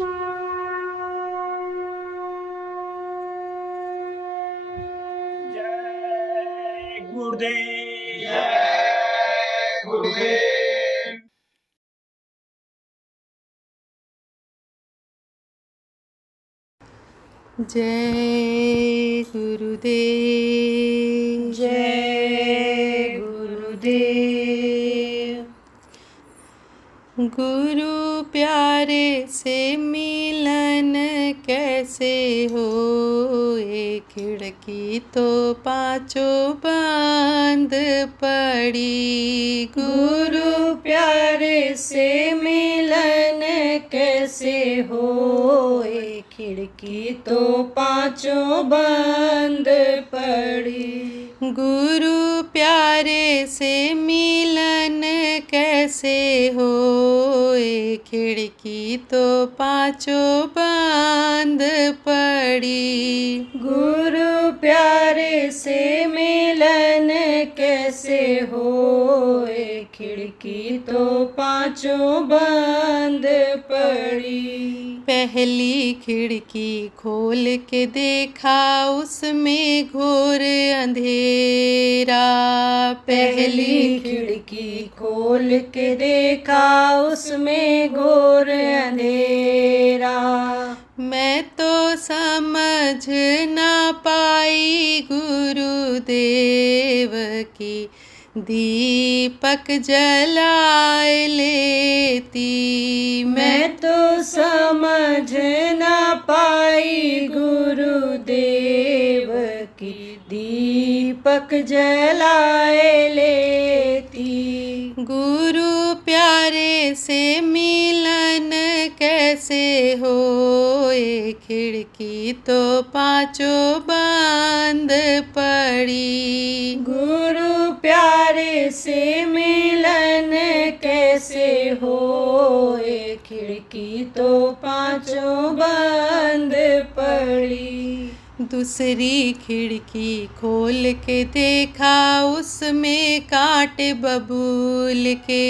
जय गुरुदेव। जय गुरुदेव। जय गुरुदेव। जय गुरुदेव। गुरु प्यारे से मिलन कैसे होए, खिड़की तो पांचों बंद पड़ी। गुरु प्यारे से मिलन कैसे होए, खिड़की तो पांचों बंद पड़ी। गुरु प्यारे से मिलन कैसे होए, खिड़की तो पांचों बंद पड़ी। गुरु प्यारे से मिलन कैसे होए, खिड़की तो पांचों बंद पड़ी। पहली खिड़की खोल के देखा, उसमें घोर अंधेरा। पहली खिड़की खोल के देखा, उसमें घोर अंधेरा। मैं तो समझ ना पाई गुरुदेव की, दीपक जलाए लेती। मैं तो समझ ना पाई गुरुदेव की, दीपक जलाए लेती। गुरु प्यारे से मिलन कैसे होए, खिड़की तो पांचों बंद पड़ी। गुरु प्यारे से मिलन कैसे होए, खिड़की तो पांचों बंद पड़ी। दूसरी खिड़की खोल के देखा, उसमें कांटे बबूल के।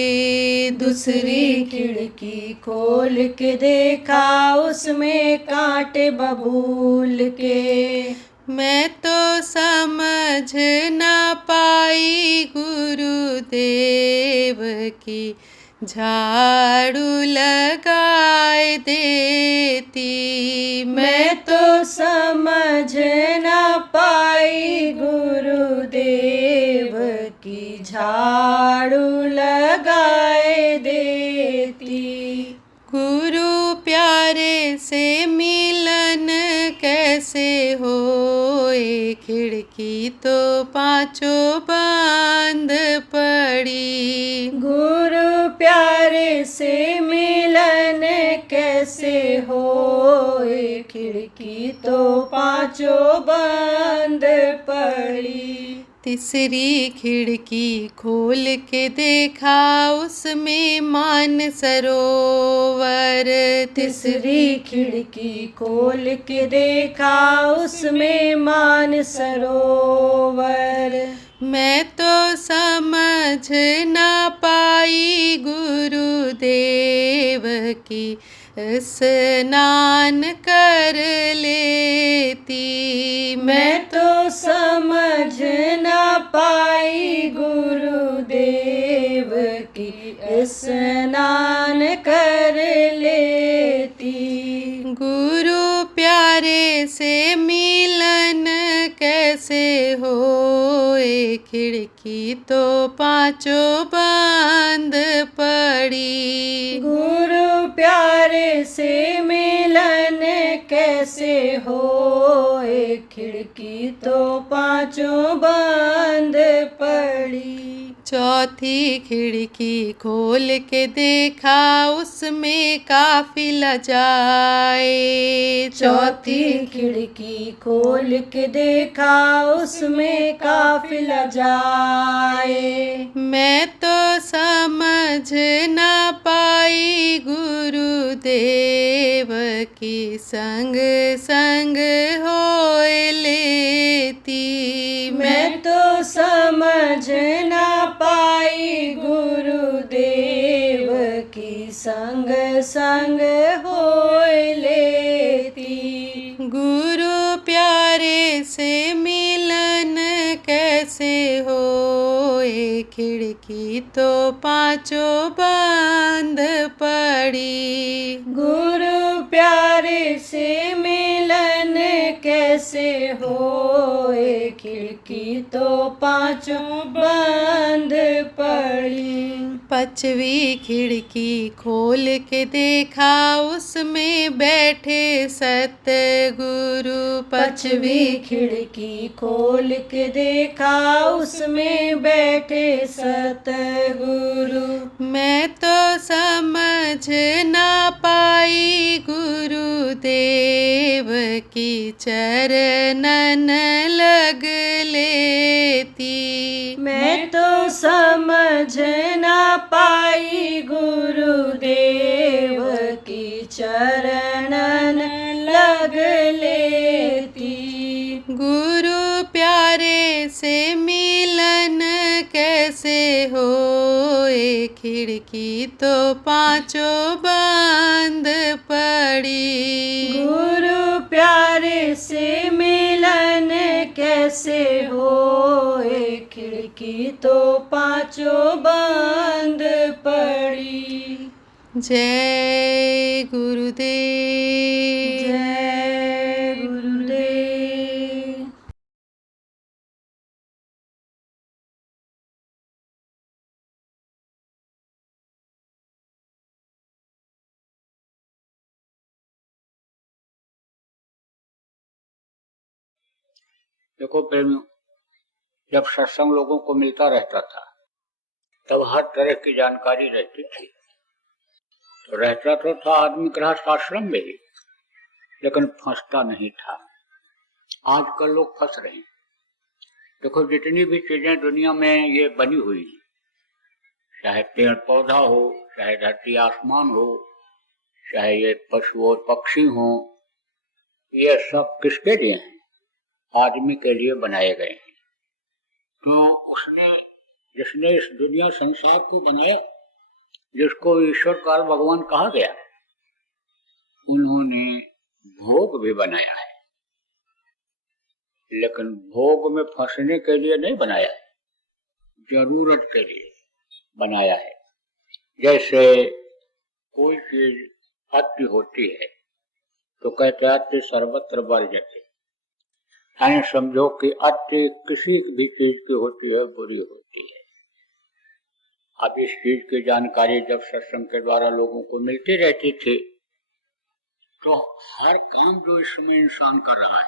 दूसरी खिड़की खोल के देखा, उसमें कांटे बबूल के। मैं तो समझ ना पाई गुरुदेव की, झाड़ू लगाए देती। मैं तो समझ ना पाई गुरुदेव की, झाड़ू लगाए देती। गुरु प्यारे से मिलन कैसे होए, खिड़की तो पांचों बंद पड़ी। गुरु प्यारे से मिलन कैसे होए, खिड़की तो पांचों बंद पड़ी। तीसरी खिड़की खोल के देखा, उसमें मानसरोवर। तीसरी खिड़की खोल के देखा, उसमें मानसरोवर। मैं तो समझ ना पाई गुरुदेव की, स्नान कर लेती। मैं तो समझ ना पाई गुरुदेव की, स्नान कर लेती। गुरु प्यारे से मिलन कैसे होए, खिड़की तो पांचों बंद पड़ी। गुरु प्यारे से मिलन कैसे होए, खिड़की तो पांचों बंद पड़ी। चौथी खिड़की खोल के देखा, उसमें काफिला जाए। चौथी खिड़की खोल के देखा, उसमें काफिला जाए। मैं तो समझ ना पाई गुरुदेव की, संग संग होए लेती। मैं तो समझ ना पाई गुरुदेव की, संग संग होए लेती। गुरु प्यारे से मिलन कैसे होए, खिड़की तो पांचों बंद पड़ी। गुरु प्यारे से मिलन कैसे होए, खिड़की तो पांचों बंद पड़ी। पांचवी खिड़की खोल के देखा, उसमें बैठे सतगुरु। पांचवी खिड़की खोल के देखा, उसमें बैठे सतगुरु। मैं तो समझ ना पाई गुरुदेव की चरणन लग लेती। मैं तो समझ ना पाई गुरुदेव की चरणन लग लेती। गुरु प्यारे से मिलन कैसे होए, खिड़की तो पांचों बंद पड़ी। गुरु प्यारे से मिलन कैसे होए, खिड़की तो पांचों बंद पड़ी। जय गुरुदेव। जय गुरुदेव। देखो प्रेमियों, जब सत्संग लोगों को मिलता रहता था तब हर तरह की जानकारी रहती थी। तो रहता तो था आदमी गृहस्थ आश्रम में ही, लेकिन फंसता नहीं था। आजकल लोग फंस रहे हैं। देखो, जितनी भी चीजें दुनिया में ये बनी हुई हैं, चाहे पेड़ पौधा हो, चाहे धरती आसमान हो, चाहे ये पशु और पक्षी हो, ये सब किसके लिए हैं? आदमी के लिए बनाए गए हैं। तो जिसने इस दुनिया संसार को बनाया, जिसको ईश्वर काल भगवान कहा गया, उन्होंने भोग भी बनाया है, लेकिन भोग में फंसने के लिए नहीं बनाया है, जरूरत के लिए बनाया है। जैसे कोई चीज अति होती है तो कहते हैं अति सर्वत्र वर्ज्यते, यानी समझो कि अति किसी भी चीज की होती है, बुरी होती है। अब इस चीज की जानकारी जब सत्संग के द्वारा लोगों को मिलती रहती थी, तो हर काम जो इसमें इंसान कर रहा है,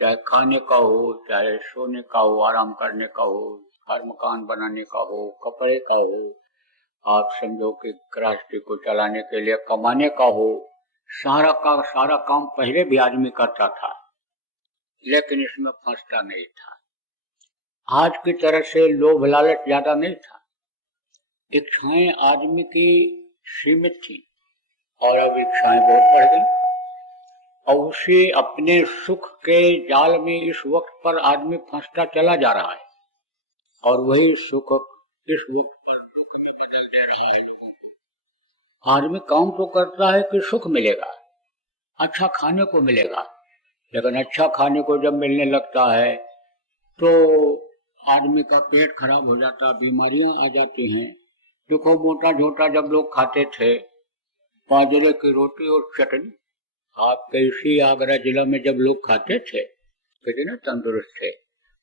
चाहे खाने का हो, चाहे सोने का हो, आराम करने का हो, घर मकान बनाने का हो, कपड़े का हो, आप समझो कि गृहस्थी को चलाने के लिए कमाने का हो, सारा काम पहले भी आदमी करता था, लेकिन इसमें फंसता नहीं था। आज की तरह से लोभ लालच ज्यादा नहीं था। इच्छाएं आदमी की सीमित थी और अब इच्छाएं बहुत बढ़ गई, और उसे अपने सुख के जाल में इस वक्त पर आदमी फंसता चला जा रहा है, और वही सुख इस वक्त पर दुख में बदल दे रहा है लोगों को। आदमी काम तो करता है कि सुख मिलेगा, अच्छा खाने को मिलेगा, लेकिन अच्छा खाने को जब मिलने लगता है तो आदमी का पेट खराब हो जाता है, बीमारियां आ जाती हैं। देखो, मोटा झोटा जब लोग खाते थे, बाजरे की रोटी और चटनी, आपके इसी आगरा जिला में जब लोग खाते थे, कितने तंदुरुस्त थे।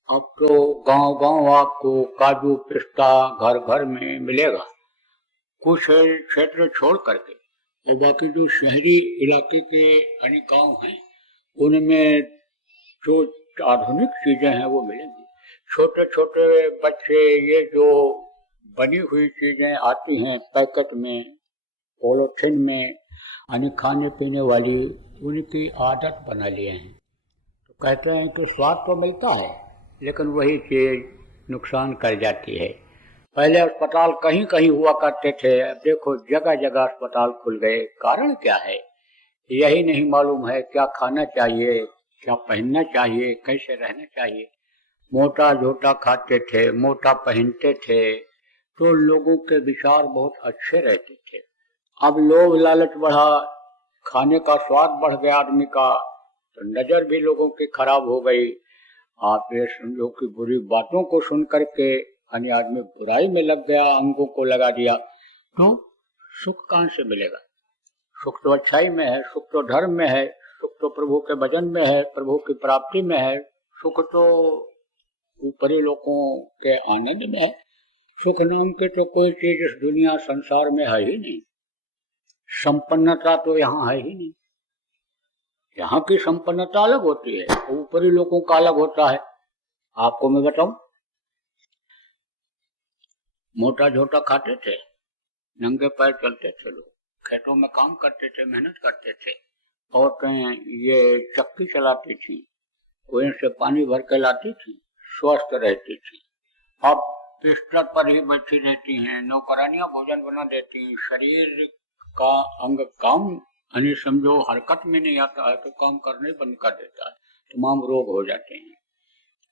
अब तो गांव गांव आपको काजू पिस्ता घर घर में मिलेगा, कुछ क्षेत्र छोड़ करके, और बाकी जो शहरी इलाके के अनेक गांव हैं, उनमें जो आधुनिक चीजें हैं वो मिलेंगी। छोटे छोटे बच्चे ये जो बनी हुई चीजें आती हैं पैकेट में, पॉलिथीन में, यानी खाने पीने वाली, उनकी आदत बना लिए हैं। तो कहते हैं कि स्वाद तो मिलता है, लेकिन वही चीज नुकसान कर जाती है। पहले अस्पताल कहीं कहीं हुआ करते थे, अब देखो जगह जगह अस्पताल खुल गए। कारण क्या है? यही नहीं मालूम है क्या खाना चाहिए, क्या पहनना चाहिए, कैसे रहना चाहिए। मोटा झोटा खाते थे, मोटा पहनते थे, तो लोगों के विचार बहुत अच्छे रहते थे। अब लोभ लालच बढ़ा, खाने का स्वाद बढ़ गया आदमी का, तो नजर भी लोगों की खराब हो गई। आप ये समझो कि बुरी बातों को सुन करके अन्य आदमी बुराई में लग गया, अंगों को लगा दिया, तो सुख कहां से मिलेगा? सुख तो अच्छाई में है, सुख तो धर्म में है, सुख तो प्रभु के भजन में है, प्रभु की प्राप्ति में है, सुख तो ऊपरी लोगों के आनंद में है। सुख नाम के तो कोई चीज इस दुनिया संसार में है ही नहीं। संपन्नता तो यहाँ है ही नहीं। यहाँ की संपन्नता अलग होती है, ऊपरी लोगों का अलग होता है। आपको मैं बताऊं, मोटा झोटा खाते थे, नंगे पैर चलते थे लोग, खेतों में काम करते थे, मेहनत करते थे। औरतें ये चक्की चलाती थी, कुएं से पानी भर के लाती थी, स्वस्थ रहती थी। अब बिस्तर पर ही बैठी रहती हैं, नौकरानियां भोजन बना देती हैं, शरीर का अंग काम यानी समझो हरकत में नहीं आता है तो काम करने बंद कर देता है, तमाम रोग हो जाते हैं।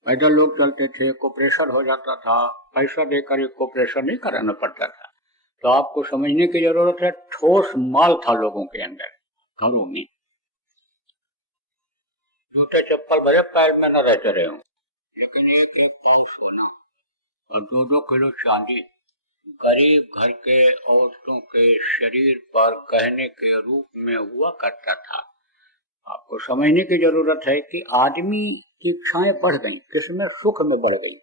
पैदल लोग चलते थे, ऑपरेशन हो जाता था, पैसा देकर एक ऑपरेशन नहीं कराना पड़ता था। तो आपको समझने की जरूरत है, ठोस माल था लोगों के अंदर, घरों में। जूते चप्पल भले पैर में न रहते रहे हों, लेकिन एक एक पाव सोना और 2-2 किलो चांदी गरीब घर के औरतों के शरीर पर गहने के रूप में हुआ करता था। आपको समझने की जरूरत है कि आदमी की इच्छाएं बढ़ गई, किसमें? सुख में बढ़ गई,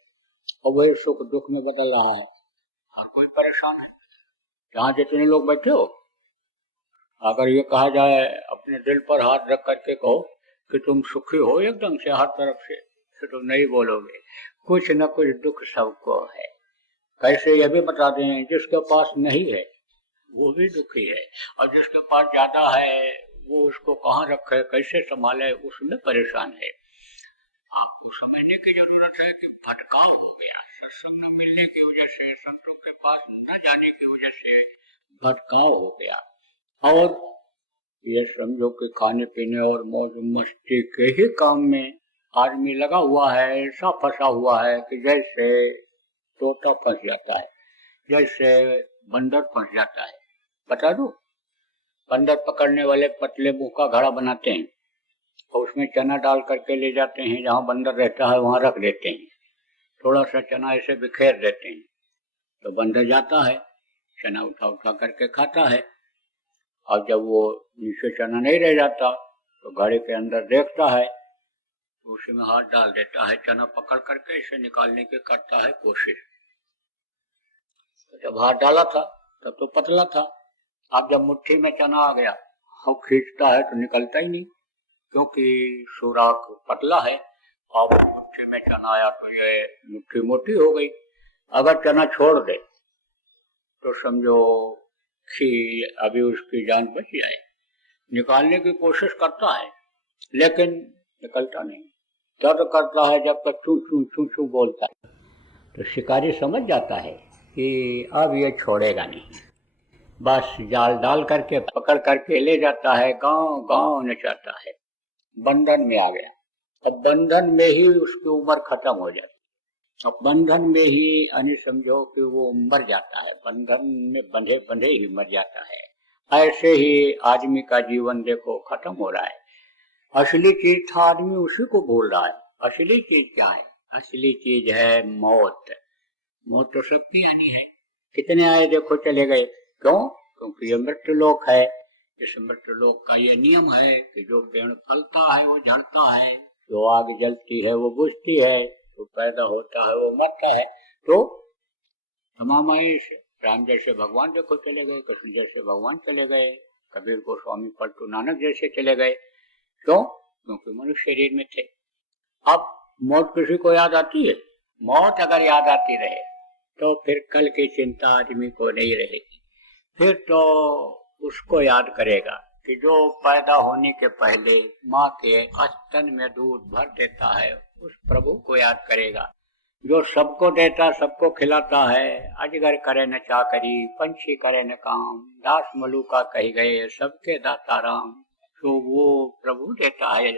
और वही सुख दुख में बदल रहा है। हर कोई परेशान है। यहाँ जितने लोग बैठे हो, अगर ये कहा जाए अपने दिल पर हाथ रख करके कहो कि तुम सुखी हो एकदम से हर तरफ से, तो तुम नहीं बोलोगे। कुछ न कुछ दुख सबको है। कैसे ये भी बता दें, जिसके पास नहीं है वो भी दुखी है, और जिसके पास ज्यादा है वो उसको कहाँ रखे, कैसे संभाले, उसमें परेशान है। आपको समझने की जरूरत है कि भटकाव हो गया, सत्संग न मिलने की वजह से, संतों के पास न जाने की वजह से भटकाव हो गया। और ये समझो कि खाने पीने और मौज मस्ती के ही काम में आदमी लगा हुआ है, ऐसा फंसा हुआ है कि जैसे तोता फंस जाता है, जैसे बंदर फंस जाता है। बता दो, बंदर पकड़ने वाले पतले मुंह का घड़ा बनाते हैं और उसमें चना डाल करके ले जाते हैं, जहां बंदर रहता है वहां रख देते हैं, थोड़ा सा चना ऐसे बिखेर देते हैं, तो बंदर जाता है, चना उठा उठा करके खाता है। और जब वो नीचे चना नहीं रह जाता तो घड़े के अंदर देखता है, तो उसी में हाथ डाल देता है, चना पकड़ करके इसे निकालने की करता है कोशिश। तो जब हाथ डाला था तब तो पतला था, अब जब मुट्ठी में चना आ गया, हम खींचता है तो निकलता ही नहीं, क्योंकि सुराख पतला है। अब मुट्ठी में चना आया तो ये मुट्ठी मोटी हो गई। अगर चना छोड़ दे तो समझो कि अभी उसकी जान बच जाए। निकालने की कोशिश करता है लेकिन निकलता नहीं, दर्द करता है जब तक चू चू चू चू बोलता है। तो शिकारी समझ जाता है कि अब ये छोड़ेगा नहीं, बस जाल डाल करके पकड़ करके ले जाता है, गांव गांव नचाता है। बंधन में आ गया। अब बंधन में ही उसकी उम्र खत्म हो जाती, अब बंधन में ही यानी समझो कि वो मर जाता है, बंधन में बंधे बंधे ही मर जाता है। ऐसे ही आदमी का जीवन देखो खत्म हो रहा है। असली चीज था आदमी उसी को भूल रहा है। असली चीज क्या है? असली चीज है मौत। मौत तो सबकी आनी है, कितने आए देखो चले गए। क्यों? क्योंकि ये मृत्यु लोक है। इस मृत्यु लोक का ये नियम है कि जो पेड़ फलता है वो झड़ता है, जो आग जलती है वो बुझती है, जो पैदा होता है वो मरता है। तो तमाम आए से राम जैसे भगवान देखो चले गए, कृष्ण जैसे भगवान चले गए, कबीर गोस्वामी पलटू नानक जैसे चले गए। क्यों? क्योंकि मनुष्य शरीर में थे। अब मौत किसी को याद आती है? मौत अगर याद आती रहे तो फिर कल की चिंता आदमी को नहीं रहेगी। फिर तो उसको याद करेगा कि जो पैदा होने के पहले माँ के स्तन में दूध भर देता है, उस प्रभु को याद करेगा जो सबको देता, सबको खिलाता है। अजगर करे न चाकरी, पंछी करे न काम, दास मलूका कही गए, सबके दाता राम। तो वो प्रभु देता है,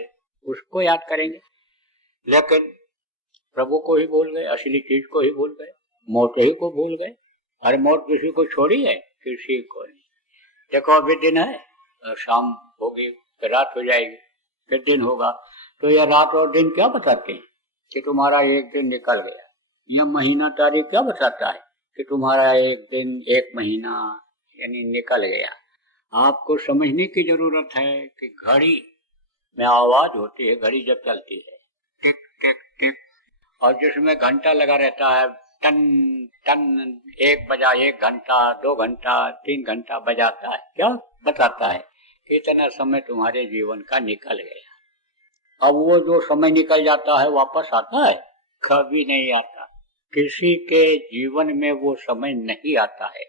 उसको याद करेंगे। लेकिन प्रभु को ही भूल गए, असली चीज को ही भूल गए, मौत ही को भूल गए। अरे मौत किसी को छोड़ी है? किसी को नहीं। देखो अभी दिन है, शाम होगी फिर रात हो जाएगी, फिर दिन होगा। तो यह रात और दिन क्या बताते हैं कि तुम्हारा एक दिन निकल गया? यह महीना तारीख क्या बताता है कि तुम्हारा एक दिन एक महीना यानी निकल गया? आपको समझने की जरूरत है कि घड़ी में आवाज होती है, घड़ी जब चलती है टिक टिक टिक, और जिसमें घंटा लगा रहता है टन टन, 1 बजा 1 घंटा, 2 घंटा, 3 घंटा बजाता है, क्या बताता है कि इतना समय तुम्हारे जीवन का निकल गया। अब वो जो समय निकल जाता है वापस आता है? कभी नहीं आता। किसी के जीवन में वो समय नहीं आता है।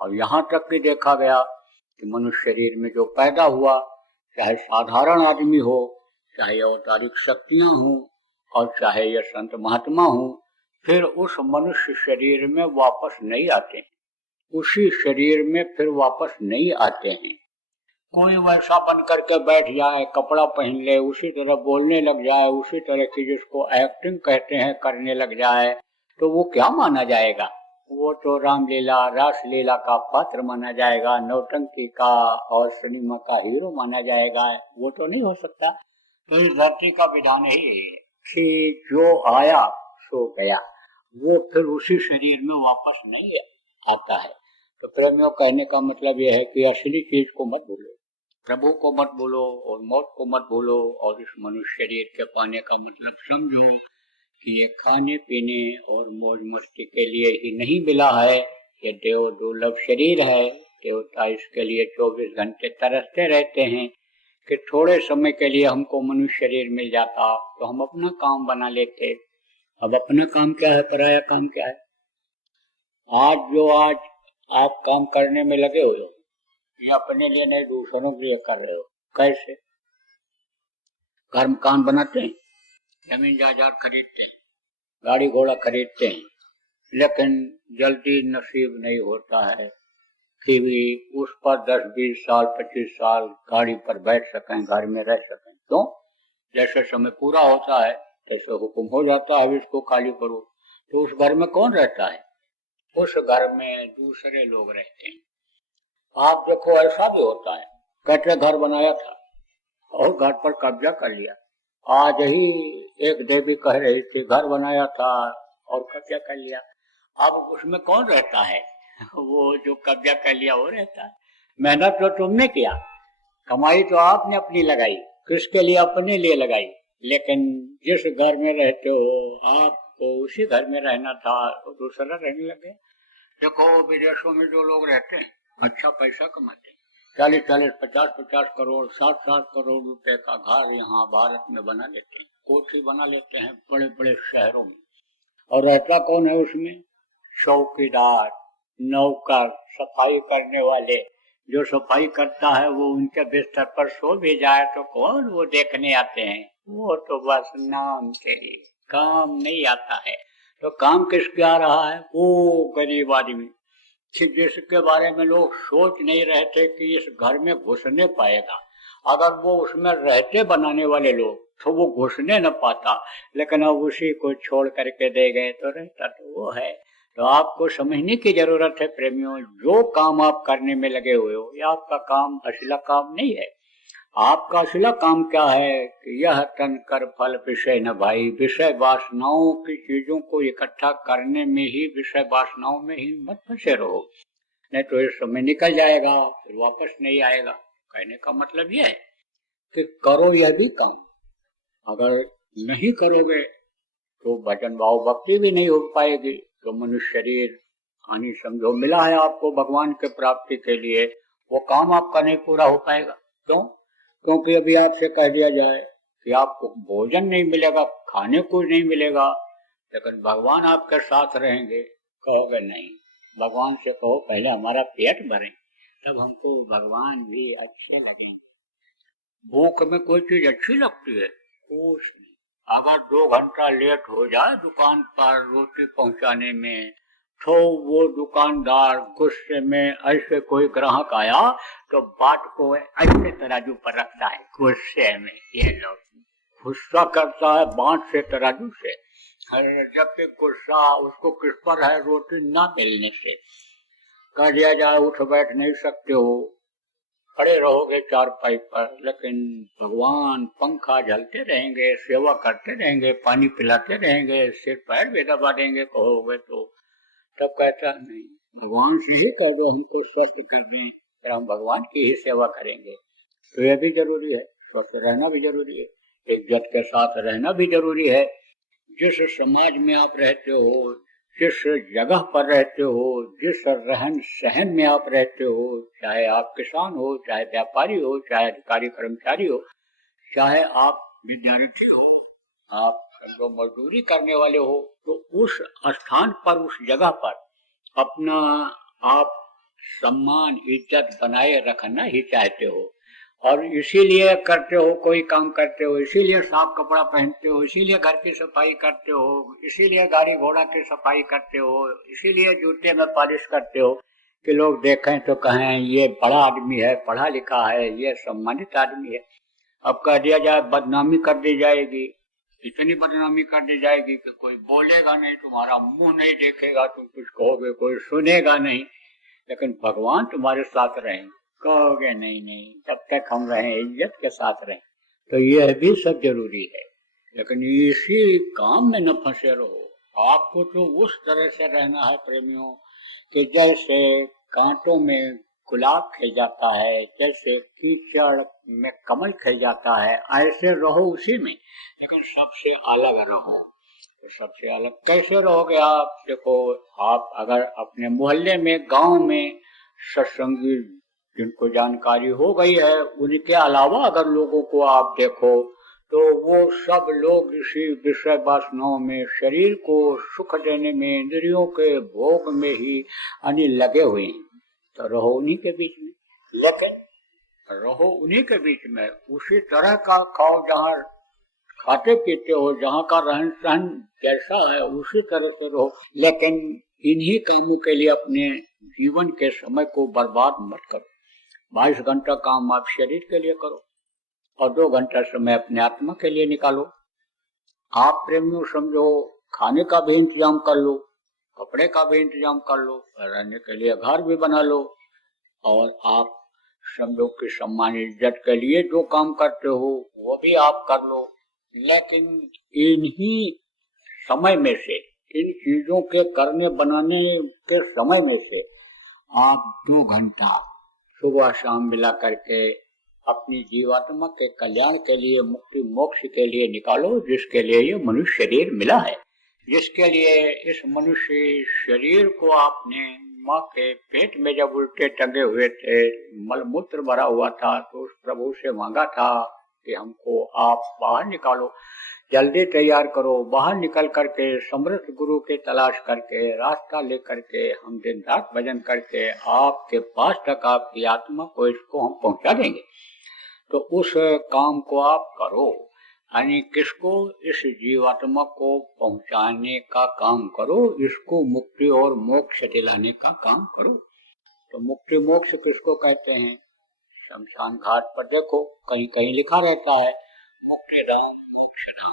और यहाँ तक कि देखा गया कि मनुष्य शरीर में जो पैदा हुआ, चाहे साधारण आदमी हो, चाहे अवतारिक शक्तियां हो, और चाहे यह संत महात्मा हो, फिर उस मनुष्य शरीर में वापस नहीं आते हैं, उसी शरीर में फिर वापस नहीं आते हैं। कोई वैसा बन करके बैठ जाए, कपड़ा पहन ले, उसी तरह बोलने लग जाए, उसी तरह की जिसको एक्टिंग कहते हैं करने लग जाए, तो वो क्या माना जाएगा? वो तो रामलीला रास लीला का पात्र माना जाएगा, नौटंकी का और सिनेमा का हीरो माना जाएगा। वो तो नहीं हो सकता। तो इस धरती का विधान ही कि जो आया सो गया, वो फिर उसी शरीर में वापस नहीं आता है। तो प्रेमियों, कहने का मतलब यह है कि असली चीज को मत भूलो, प्रभु को मत भूलो और मौत को मत भूलो, और इस मनुष्य शरीर के पाने का मतलब समझो कि ये खाने पीने और मौज मस्ती के लिए ही नहीं मिला है। ये देव दुर्लभ शरीर है। देवता इसके लिए 24 घंटे तरसते रहते हैं कि थोड़े समय के लिए हमको मनुष्य शरीर मिल जाता तो हम अपना काम बना लेते। अब अपना काम क्या है, पराया काम क्या है? आज आप काम करने में लगे हुए हो, ये अपने लिए नहीं दूसरों के लिए कर रहे हो। कैसे? घर मकान बनाते हैं, जमीन जायदाद खरीदते हैं, गाड़ी घोड़ा खरीदते हैं, लेकिन जल्दी नसीब नहीं होता है कि भी उस पर 10-20 साल 25 साल गाड़ी पर बैठ सकें, घर में रह सकें। तो जैसे समय पूरा होता है तैसे हुक्म हो जाता है इसको खाली करो। तो उस घर में कौन रहता है? उस घर में दूसरे लोग रहते हैं। आप देखो, ऐसा भी होता है, कहते घर बनाया था और घर पर कब्जा कर लिया। आज ही एक देवी कह रही थी घर बनाया था और कब्जा कर लिया। अब उसमें कौन रहता है? वो जो कब्जा कर लिया वो रहता है। मेहनत तो तुमने किया, कमाई तो आपने अपनी लगाई, किसके लिए? अपने लिए लगाई। लेकिन जिस घर में रहते हो आपको उसी घर में रहना था तो दूसरा रहने लगे। देखो, विदेशों में जो लोग रहते हैं अच्छा पैसा कमाते हैं, 40-40, 50-50 करोड़, 60-60 करोड़ रुपए का घर यहाँ भारत में बना लेते हैं, कोठी बना लेते हैं बड़े बड़े शहरों में। और रहता कौन है उसमें? चौकीदार, नौकर, सफाई करने वाले। जो सफाई करता है वो उनके बिस्तर पर सो भी जाए तो कौन वो देखने आते हैं? वो तो बस नाम के लिए, काम नहीं आता है। तो काम किसके आ रहा है? वो गरीब आदमी जिसके बारे में लोग सोच नहीं रहे थे कि इस घर में घुसने पाएगा। अगर वो उसमें रहते बनाने वाले लोग तो वो घुसने न पाता, लेकिन अब उसी को छोड़ करके दे गए तो रहता तो वो है। तो आपको समझने की जरूरत है प्रेमियों, जो काम आप करने में लगे हुए हो यह आपका काम असला काम नहीं है। आपका असला काम क्या है कि यह तन कर फल विषय न भाई, विषय वासनाओं की चीजों को इकट्ठा करने में ही, विषय वासनाओं में ही मत फंसे रहो, नहीं तो इस समय निकल जाएगा फिर वापस नहीं आएगा। कहने का मतलब यह है कि करो यह भी काम, अगर नहीं करोगे तो भजन भाव भक्ति भी नहीं हो पाएगी। तो मनुष्य शरीर हानि समझो मिला है आपको भगवान के प्राप्ति के लिए, वो काम आपका नहीं पूरा हो पाएगा। क्यों? क्योंकि अभी आपसे कह दिया जाए कि आपको भोजन नहीं मिलेगा, खाने को नहीं मिलेगा, लेकिन भगवान आपके साथ रहेंगे, कहोगे नहीं। भगवान से कहो पहले हमारा पेट भरे, तब हमको भगवान भी अच्छे लगेंगे। भूख में कोई चीज अच्छी लगती है? कुछ नहीं। अगर 2 घंटा लेट हो जाए दुकान पर रोटी पहुंचाने में तो वो दुकानदार गुस्से में, ऐसे कोई ग्राहक आया तो बात को ऐसे तराजू पर रखता है गुस्से में। ये लोग गुस्सा करता है बांट से, तराजू से, जबकि गुस्सा उसको किस पर है? रोटी ना मिलने से। कह दिया जाए उठ बैठ नहीं सकते हो, खड़े रहोगे चारपाई पर, लेकिन भगवान पंखा झलते रहेंगे, सेवा करते रहेंगे, पानी पिलाते रहेंगे, सिर पैर भी दबा देंगे कहोगे तो। तब कहता नहीं, भगवान से ही कह दो हमको स्वस्थ कर दें, फिर हम भगवान की ही सेवा करेंगे। तो यह भी जरूरी है, स्वस्थ रहना भी जरूरी है, इज्जत के साथ रहना भी जरूरी है। जिस समाज में आप रहते हो, जिस जगह पर रहते हो, जिस रहन सहन में आप रहते हो, चाहे आप किसान हो, चाहे व्यापारी हो, चाहे अधिकारी कर्मचारी हो, चाहे आप विद्यार्थी हो, आप जो मजदूरी करने वाले हो, तो उस स्थान पर, उस जगह पर अपना आप सम्मान इज्जत बनाए रखना ही चाहते हो, और इसीलिए करते हो, कोई काम करते हो, इसीलिए साफ कपड़ा पहनते हो, इसीलिए घर की सफाई करते हो, इसीलिए गाड़ी घोड़ा की सफाई करते हो, इसीलिए जूते में पॉलिश करते हो कि लोग देखें तो कहें ये बड़ा आदमी है, पढ़ा लिखा है, ये सम्मानित आदमी है। अब कह दिया जाए बदनामी कर दी जाएगी, इतनी बदनामी कर दी जाएगी कि कोई बोलेगा नहीं, तुम्हारा मुंह नहीं देखेगा, तुम कुछ कहोगे कोई सुनेगा नहीं, लेकिन भगवान तुम्हारे साथ रहेंगे, कहोगे नहीं नहीं तब तक हम रहें, इज्जत के साथ रहें। तो यह भी सब जरूरी है, लेकिन इसी काम में न फंसे रहो। आपको तो उस तरह से रहना है प्रेमियों कि जैसे कांटों में गुलाब खिल जाता है, जैसे कीचड़ में कमल खिल जाता है, ऐसे रहो उसी में, लेकिन सबसे अलग रहो। तो सबसे अलग कैसे रहोगे आप? देखो, आप अगर अपने मोहल्ले में, गांव में सत्संगी जिनको जानकारी हो गई है, उनके अलावा अगर लोगों को आप देखो तो वो सब लोग इसी विषय वासनाओं में, शरीर को सुख देने में, इंद्रियों के भोग में ही लगे हुए हैं। तो रहो उन्हीं के बीच में, लेकिन रहो उन्हीं के बीच में, उसी तरह का खाओ जहाँ खाते पीते हो, जहाँ का रहन सहन जैसा है उसी तरह से रहो, लेकिन इन्हीं कामों के लिए अपने जीवन के समय को बर्बाद मत करो। 22 घंटा काम आप शरीर के लिए करो और 2 घंटा समय अपने आत्मा के लिए निकालो। आप प्रेमियों समझो, खाने का भी इंतजाम कर लो, कपड़े का भी इंतजाम कर लो, रहने के लिए घर भी बना लो, और आप समझो कि सम्मान इज्जत के लिए जो काम करते हो वो भी आप कर लो। लेकिन इन्हीं समय में से, इन चीजों के करने बनाने के समय में से आप 2 घंटा सुबह शाम मिला करके अपनी जीवात्मा के कल्याण के लिए, मुक्ति मोक्ष के लिए निकालो, जिसके लिए ये मनुष्य शरीर मिला है, जिसके लिए इस मनुष्य शरीर को आपने माँ के पेट में जब उल्टे टंगे हुए थे, मलमूत्र भरा हुआ था, तो उस प्रभु से मांगा था कि हमको आप बाहर निकालो, जल्दी तैयार करो। बाहर निकल करके समर्थ गुरु की तलाश करके, रास्ता लेकर के हम दिन रात भजन करके आपके पास तक आपकी आत्मा को, इसको हम पहुंचा देंगे। तो उस काम को आप करो, यानी किसको? इस जीवात्मा को पहुंचाने का काम करो, इसको मुक्ति और मोक्ष दिलाने का काम करो। तो मुक्ति मोक्ष किसको कहते हैं? शमशान घाट पर देखो, कहीं कहीं लिखा रहता है मुक्ति धाम मोक्ष धाम।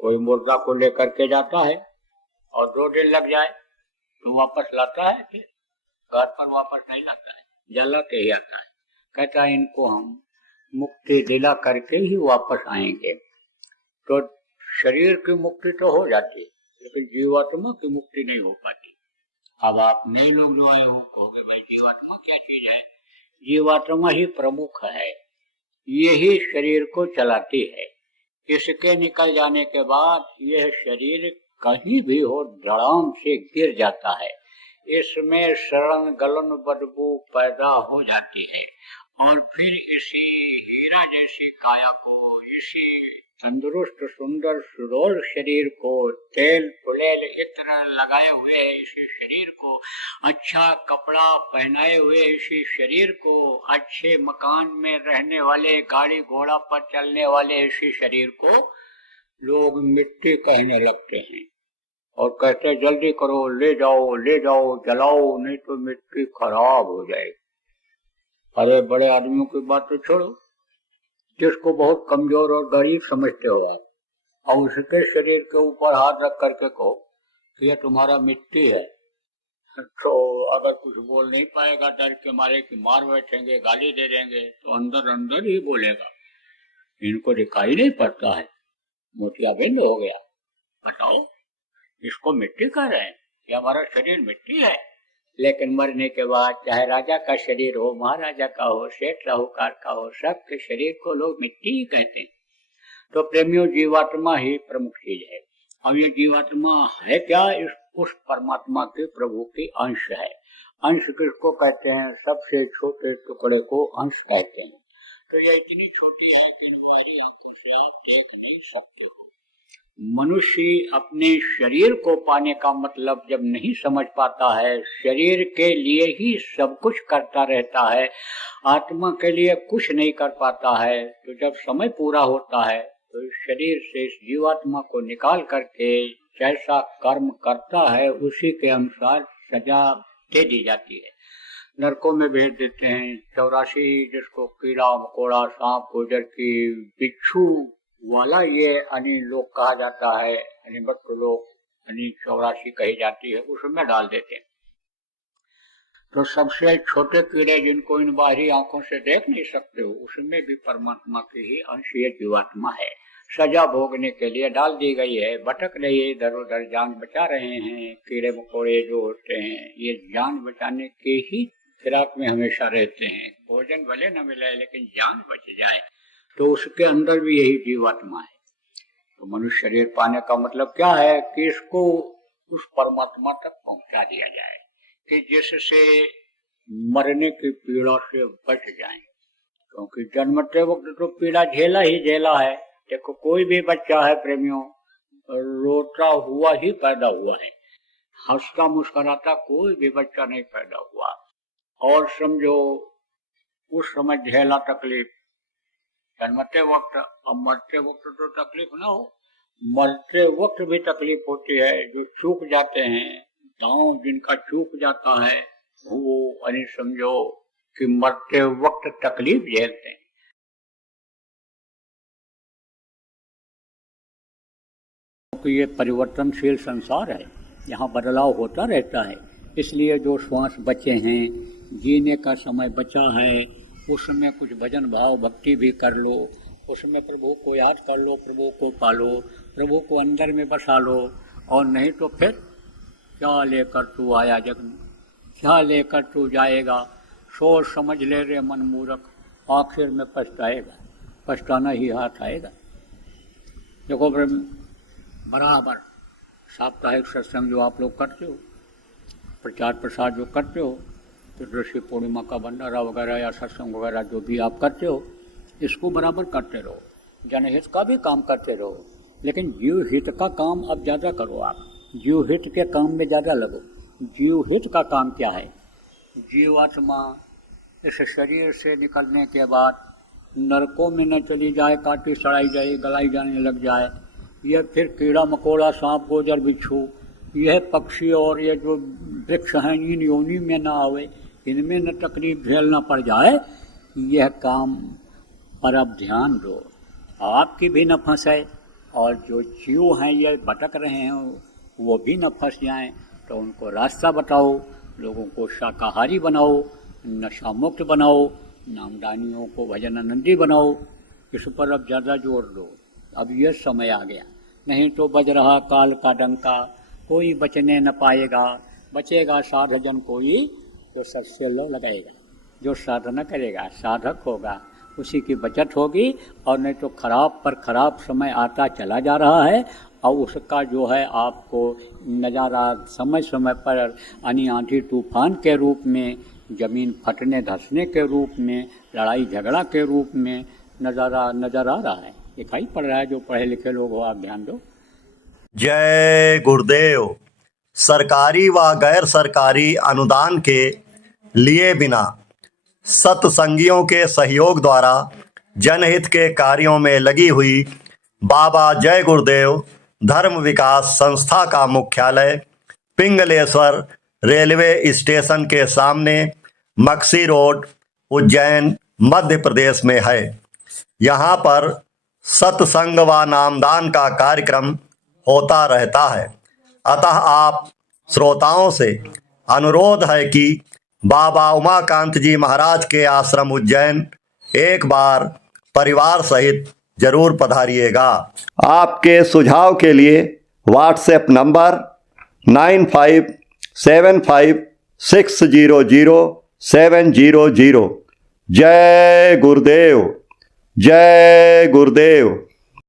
कोई मुर्दा को लेकर के जाता है और 2 दिन लग जाए तो वापस लाता है कि घर पर वापस नहीं लाता है, जला के ही आता है। कहता है इनको हम मुक्ति दिला करके ही वापस आएंगे। तो शरीर की मुक्ति तो हो जाती है, लेकिन जीवात्मा की मुक्ति नहीं हो पाती। अब आप नए लोग जो आए हो, कहोगे भाई जीवात्मा क्या चीज है? जीवात्मा ही प्रमुख है, यही शरीर को चलाती है। इसके निकल जाने के बाद यह शरीर कहीं भी हो धड़ाम से गिर जाता है, इसमें सड़न गलन बदबू पैदा हो जाती है, और फिर इसी हीरा जैसी काया को, इसी तंदुरुस्त सुंदर सुडौल शरीर को, तेल फुलेल इत्र लगाए हुए इसी शरीर को, अच्छा कपड़ा पहनाए हुए इसी शरीर को, अच्छे मकान में रहने वाले, गाड़ी घोड़ा पर चलने वाले इसी शरीर को लोग मिट्टी कहने लगते हैं और कहते जल्दी करो, ले जाओ जलाओ, नहीं तो मिट्टी खराब हो जाएगी। अरे बड़े आदमियों की बात तो छोड़ो, जिसको बहुत कमजोर और गरीब समझते हो आप, और उसके शरीर के ऊपर हाथ रख करके कहो कि यह तुम्हारा मिट्टी है, तो अगर कुछ बोल नहीं पाएगा डर के मारे कि मार बैठेंगे, गाली दे देंगे, तो अंदर अंदर ही बोलेगा। इनको दिखाई नहीं पड़ता है, मोतियाबिंद हो गया। बताओ, इसको मिट्टी कह रहे हैं? ये हमारा शरीर मिट्टी है, लेकिन मरने के बाद चाहे राजा का शरीर हो, महाराजा का हो, सेठ साहूकार का हो, सबके शरीर को लोग मिट्टी ही कहते हैं। तो प्रेमियों, जीवात्मा ही प्रमुख चीज है। अब ये जीवात्मा है क्या? उस परमात्मा के प्रभु के अंश है। अंश किसको कहते हैं? सबसे छोटे टुकड़े को अंश कहते हैं। तो ये इतनी छोटी है कि बाहरी आंखों से आप देख नहीं सकते हो। मनुष्य अपने शरीर को पाने का मतलब जब नहीं समझ पाता है, शरीर के लिए ही सब कुछ करता रहता है, आत्मा के लिए कुछ नहीं कर पाता है, तो जब समय पूरा होता है तो इस शरीर से इस जीवात्मा को निकाल करके जैसा कर्म करता है उसी के अनुसार सजा दे दी जाती है। नरकों में भेज देते हैं 84, जिसको कीड़ा मकोड़ा सांप गुजर की बिच्छू वाला ये अनिल लोक कहा जाता है, अनिमत्त लोक, अनिल 84 कही जाती है, उसमें डाल देते हैं। तो सबसे छोटे कीड़े जिनको इन बाहरी आंखों से देख नहीं सकते हो, उसमें भी परमात्मा की ही अंश ये जीवात्मा है। सजा भोगने के लिए डाल दी गई है, भटक रही है इधर उधर, जान बचा रहे हैं। कीड़े मकोड़े जो होते हैं ये जान बचाने के ही फिराक में हमेशा रहते हैं। भोजन भले न मिले लेकिन जान बच जाए, तो उसके अंदर भी यही जीवात्मा है। तो मनुष्य शरीर पाने का मतलब क्या है? कि इसको उस परमात्मा तक पहुंचा दिया जाए कि जिससे मरने की पीड़ा से बच जाएं। क्योंकि जन्मते वक्त तो पीड़ा झेला ही झेला है। देखो, कोई भी बच्चा है प्रेमियों, रोता हुआ ही पैदा हुआ है, हंसता मुस्कुराता कोई भी बच्चा नहीं पैदा हुआ। और समझो उस समय झेला तकलीफ जन्मते वक्त, अब मरते वक्त तो तकलीफ ना हो, मरते वक्त भी तकलीफ होती है। जो चूक जाते हैं, दांव जिनका चूक जाता है, वो अरे समझो कि मरते वक्त तकलीफ झेलते हैं। क्योंकि ये परिवर्तनशील संसार है, यहाँ बदलाव होता रहता है। इसलिए जो श्वास बचे हैं, जीने का समय बचा है, उसमें कुछ भजन भाव भक्ति भी कर लो, उसमें प्रभु को याद कर लो, प्रभु को पालो, प्रभु को अंदर में बसा लो। और नहीं तो फिर क्या लेकर तू आया जग में, क्या लेकर तू जाएगा? सोच समझ ले रे मन मूर्ख, आखिर में पछताएगा, पछताना ही हाथ आएगा। देखो बराबर साप्ताहिक सत्संग जो आप लोग करते हो, प्रचार प्रसार जो करते हो, तो ऋषि पूर्णिमा का भंडारा वगैरह या सत्संग वगैरह जो भी आप करते हो, इसको बराबर करते रहो। जनहित का भी काम करते रहो, लेकिन जीव हित का काम अब ज़्यादा करो। आप जीव हित के काम में ज़्यादा लगो। जीव हित का काम क्या है? जीवात्मा इस शरीर से निकलने के बाद नरकों में न चली जाए, काटी सड़ाई जाए, गलाई जाने लग जाए, यह फिर कीड़ा मकोड़ा सांप गोजर बिच्छू, यह पक्षी और ये जो वृक्ष हैं इन योनि में न आवे, इनमें न तकलीफ झेलना पड़ जाए। यह काम पर अब ध्यान दो, आपकी भी न फंसे और जो जीव हैं ये भटक रहे हैं वो भी न फंस जाएं। तो उनको रास्ता बताओ, लोगों को शाकाहारी बनाओ, नशा मुक्त बनाओ, नामदानियों को भजनानंदी बनाओ। इस पर अब ज़्यादा जोर दो। अब यह समय आ गया, नहीं तो बज रहा काल का डंका, कोई बचने न पाएगा। बचेगा साधजन कोई जो सबसे लो लगाएगा, जो साधना करेगा, साधक होगा, उसी की बचत होगी। और नहीं तो खराब पर खराब समय आता चला जा रहा है, और उसका जो है आपको नज़ारा समय समय पर यानी आंधी तूफान के रूप में, जमीन फटने धंसने के रूप में, लड़ाई झगड़ा के रूप में नज़ारा नज़र आ रहा है, दिखाई पड़ रहा है। जो पढ़े लिखे लोग हो आप ध्यान दो। जय गुरुदेव। सरकारी व गैर सरकारी अनुदान के लिए बिना सत्संगियों के सहयोग द्वारा जनहित के कार्यों में लगी हुई बाबा जय गुरुदेव धर्म विकास संस्था का मुख्यालय पिंगलेश्वर रेलवे स्टेशन के सामने मक्सी रोड, उज्जैन, मध्य प्रदेश में है। यहाँ पर सत्संग व नामदान का कार्यक्रम होता रहता है। अतः आप श्रोताओं से अनुरोध है कि बाबा उमाकांत जी महाराज के आश्रम उज्जैन एक बार परिवार सहित जरूर पधारिएगा। आपके सुझाव के लिए व्हाट्सएप नंबर 9575600700। जय गुरुदेव, जय गुरुदेव।